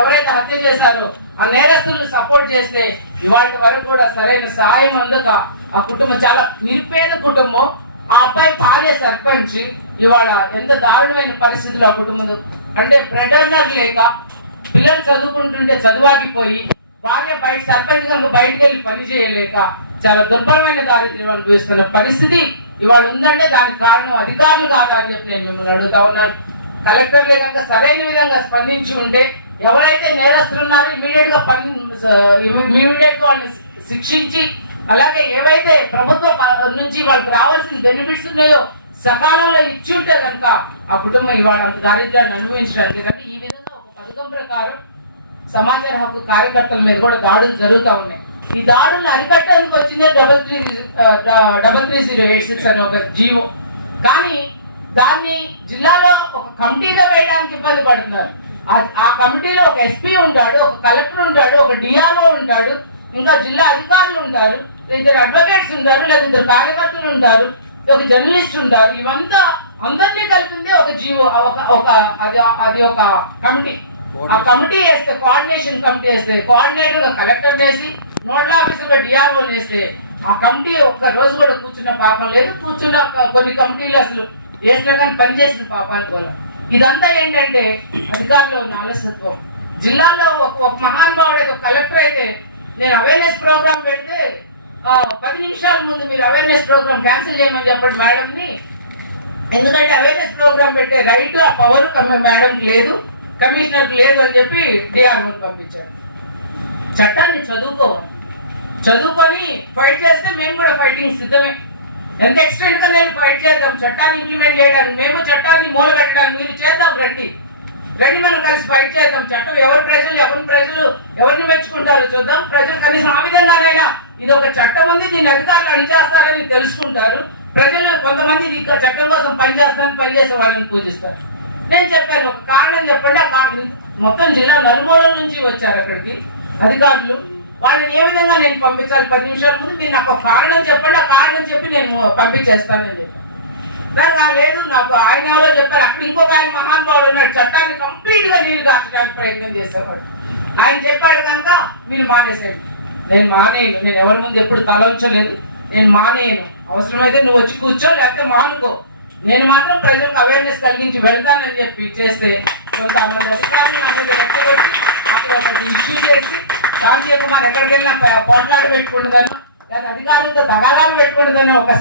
ఎవరైతే హత్య చేశారో ఆ నేరస్తులను సపోర్ట్ చేస్తే ఇవాళ వరకు కూడా సరైన సాయం అందక ఆ కుటుంబం చాలా నిరుపేద కుటుంబం. ఆ అబ్బాయి భార్య సర్పంచ్. ఇవాళ ఎంత దారుణమైన పరిస్థితులు ఆ కుటుంబం, అంటే బ్రెడ్ అన్నర్ లేక పిల్లలు చదువుకుంటుంటే చదువాగిపోయి భార్య బయట సర్పంచ్ కనుక బయటికి వెళ్ళి పని చేయలేక చాలా దుర్భరమైన దారిద్ర్యం అనుభవిస్తున్న పరిస్థితి ఇవాళ ఉందంటే దానికి కారణం అధికారులు కాదా అని చెప్పి నేను మిమ్మల్ని అడుగుతా ఉన్నాను. కలెక్టర్లే కనుక సరైన విధంగా స్పందించి ఉంటే ఎవరైతే నేరస్తులు ఉన్నారో ఇమీడియట్ గా వాళ్ళని శిక్షించి, అలాగే ఏవైతే ప్రభుత్వం నుంచి వాళ్ళకి రావాల్సిన బెనిఫిట్స్ ఉన్నాయో సకాలంలో ఇచ్చి ఉంటే కనుక ఆ కుటుంబం ఇవాళ అంత దారిద్ర్యాన్ని అనుభవించడానికి. అంటే ఈ విధంగా ఒక పథకం ప్రకారం సమాచార హక్కు కార్యకర్తల మీద కూడా దాడులు జరుగుతూ ఉన్నాయి. ఈ దాడులను అరికట్టడానికి వచ్చిందే 333086 అనే ఒక జీవో. కానీ దాన్ని జిల్లాలో ఒక కమిటీగా వేయడానికి ఇబ్బంది పడుతున్నారు. ఆ కమిటీలో ఒక ఎస్పీ ఉంటాడు, ఒక కలెక్టర్ ఉంటాడు, ఒక డిఆర్ఓ ఉంటాడు, ఇంకా జిల్లా అధికారులు ఉంటారు, ఇద్దరు అడ్వకేట్స్ ఉంటారు, లేదా ఇద్దరు కార్యకర్తలు ఉంటారు, ఒక జర్నలిస్ట్ ఉంటారు. ఇవంతా అందరినీ కలిపిందే ఒక జీవో, అది ఒక కమిటీ. ఆ కమిటీ వేస్తే కోఆర్డినేషన్ కమిటీ వేస్తే కోఆర్డినేటర్ గా కలెక్టర్ చేసి నోడల్ ఆఫీసర్ గా డిఆర్ఓ వేస్తే ఆ కమిటీ ఒక్క రోజు కూడా కూర్చున్న పాపం లేదు. కూర్చున్న కొన్ని కమిటీలు అసలు వేసినా కానీ పనిచేసిన పాపానికి వల్ల. ఇదంతా ఏంటంటే అధికారులు ఉన్న ఆలస్యత్వం. జిల్లాలో ఒక మహానుభావుడు ఒక కలెక్టర్ అయితే నేను అవేర్నెస్ ప్రోగ్రామ్ పెడితే 10 నిమిషాల ముందు మీరు అవేర్నెస్ ప్రోగ్రామ్ క్యాన్సిల్ చేయమని చెప్పండి మేడంని. ఎందుకంటే అవేర్నెస్ ప్రోగ్రామ్ పెట్టే రైట్ ఆ పవర్ మేడంకి లేదు, కమిషనర్కి లేదు అని చెప్పి డిఆర్ఓని పంపించాడు. చట్టాన్ని చదువుకొని ఫైట్ చేస్తే మేము కూడా ఫైటింగ్ సిద్ధమే. ఎంత ఎక్స్టెంట్ గా నేను ఫైట్ చేద్దాం చట్టాన్ని ఇంప్లిమెంట్ చేయడానికి. మేము చట్టాన్ని మూల పెట్టడానికి మీరు చేద్దాం, రండి మనం కలిసి ఫైట్ చేద్దాం. చట్టం ఎవరి ఎవరిని మెచ్చుకుంటారో చూద్దాం. ప్రజలు కనీసం ఆ విధంగానైనా ఇది ఒక చట్టం ఉంది, దీని అధికారులు అణిచేస్తారని తెలుసుకుంటారు. ప్రజలు కొంతమంది చట్టం కోసం పనిచేసే వాళ్ళని పూజిస్తారు. నేను చెప్పాను ఒక కారణం చెప్పండి. ఆ కారణం మొత్తం జిల్లా నలుమూలల నుంచి వచ్చారు అక్కడికి అధికారులు. వాళ్ళని ఏ విధంగా నేను పంపించాలి 10 నిమిషాల ముందు మీరు నాకు ఒక కారణం చెప్పండి, ఆ కారణం చెప్పి నేను పంపించేస్తానని చెప్పాను. దానికి లేదు నాకు ఆయన ఎవరో చెప్పారు. అక్కడ ఇంకొక ఆయన మహానుభావుడు ఉన్నాడు, చట్టాన్ని కంప్లీట్ గా నీరు కాచడానికి ప్రయత్నం చేసేవాడు. ఆయన చెప్పాడు కనుక మీరు మానేసేయండి. నేను మానేయను, నేను ఎవరి ముందు ఎప్పుడు తలంచలేదు, నేను మానేయను. అవసరమైతే నువ్వు వచ్చి కూర్చో, లేకపోతే మానుకో, నేను మాత్రం ప్రజలకు అవేర్నెస్ కలిగించి వెళ్తానని చెప్పి చేస్తే కొంతమంది అధికారులు అక్కడ ఇష్యూ చేసి కాంతీయ కుమార్ ఎక్కడికి వెళ్ళినా పోట్లాడి పెట్టుకుంటుందనో లేదా అధికారులతో తగాదాలు పెట్టుకుంటుందనే ఒక